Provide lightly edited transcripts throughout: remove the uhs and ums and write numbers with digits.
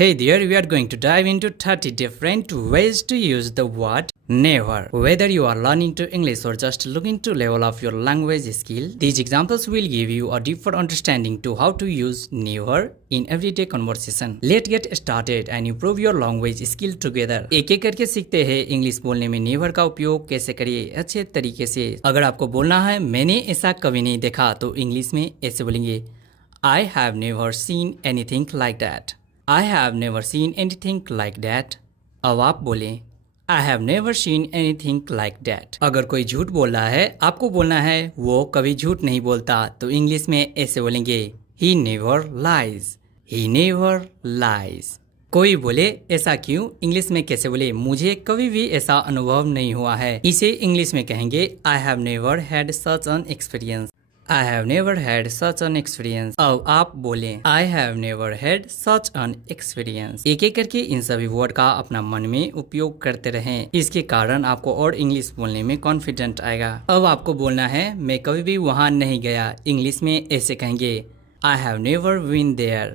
Hey there, we are going to dive into 30 different ways to use the word never. Whether you are learning to English or just looking to level up your language skill, these examples will give you a deeper understanding to how to use never in everyday conversation. Let's get started and improve your language skill together. एक एक करके सीखते हैं English बोलने में never का उपयोग कैसे करिए अच्छे तरीके से। अगर आपको बोलना है मैंने ऐसा कभी नहीं देखा, तो इंग्लिश में ऐसे बोलेंगे I have never seen anything like that. I have never seen anything like that. अब आप बोलें I have never seen anything like that. अगर कोई झूठ बोल रहा है, आपको बोलना है वो कभी झूठ नहीं बोलता, तो इंग्लिश में ऐसे बोलेंगे He never lies. He never lies. कोई बोले ऐसा क्यों, इंग्लिश में कैसे बोले मुझे कभी भी ऐसा अनुभव नहीं हुआ है, इसे इंग्लिश में कहेंगे I have never had such an experience. I have never had such an experience. अब आप बोलें I have never had such an experience. एक एक करके इन सभी वर्ड का अपना मन में उपयोग करते रहें, इसके कारण आपको और इंग्लिश बोलने में कॉन्फिडेंट आएगा। अब आपको बोलना है मैं कभी भी वहाँ नहीं गया, इंग्लिश में ऐसे कहेंगे I have never been there.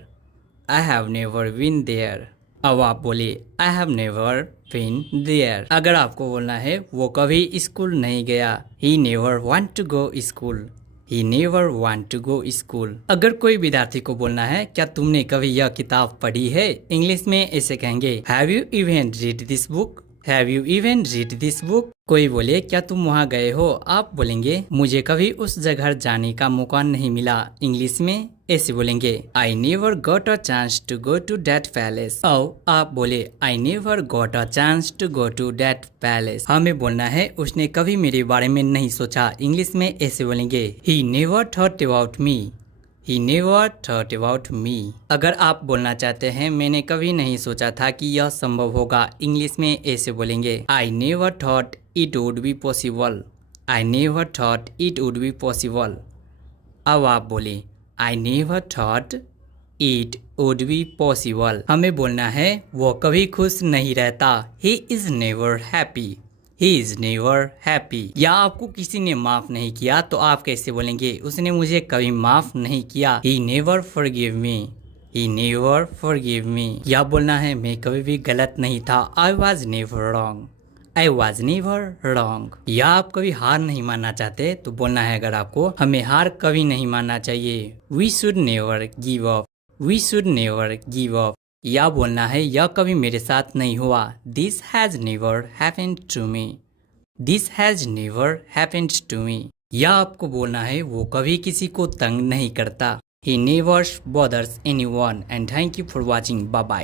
I have never been there. अब आप बोले I have never been there. अगर आपको बोलना है वो कभी स्कूल नहीं गया, He never want to go school. He never want to go school. अगर कोई विद्यार्थी को बोलना है क्या तुमने कभी यह किताब पढ़ी है, इंग्लिश में ऐसे कहेंगे Have you even read this book? Have you even read this book? कोई बोले क्या तुम वहाँ गए हो, आप बोलेंगे मुझे कभी उस जगह जाने का मौका नहीं मिला, इंग्लिश में ऐसे बोलेंगे I never got a chance to go to that palace. और आप बोले I never got a chance to go to that palace. हमें बोलना है उसने कभी मेरे बारे में नहीं सोचा, इंग्लिश में ऐसे बोलेंगे He never thought about me. He never thought about me. अगर आप बोलना चाहते हैं मैंने कभी नहीं सोचा था कि यह संभव होगा, इंग्लिश में ऐसे बोलेंगे I never thought it would be possible. I never thought it would be possible. अब आप बोले I never thought it would be possible. हमें बोलना है वो कभी खुश नहीं रहता, He is never happy. He is never happy. या आपको किसी ने माफ नहीं किया, तो आप कैसे बोलेंगे उसने मुझे कभी माफ नहीं किया, He never forgive me. He never forgive me. या बोलना है मैं कभी भी गलत नहीं था, I was never wrong. I was never wrong. या आप कभी हार नहीं मानना चाहते, तो बोलना है अगर आपको हमें हार कभी नहीं मानना चाहिए We should never give up. We should never give up. या बोलना है यह कभी मेरे साथ नहीं हुआ This has never happened to me. This has never happened to me. या आपको बोलना है वो कभी किसी को तंग नहीं करता He never bothers anyone. And thank you for watching. Bye bye.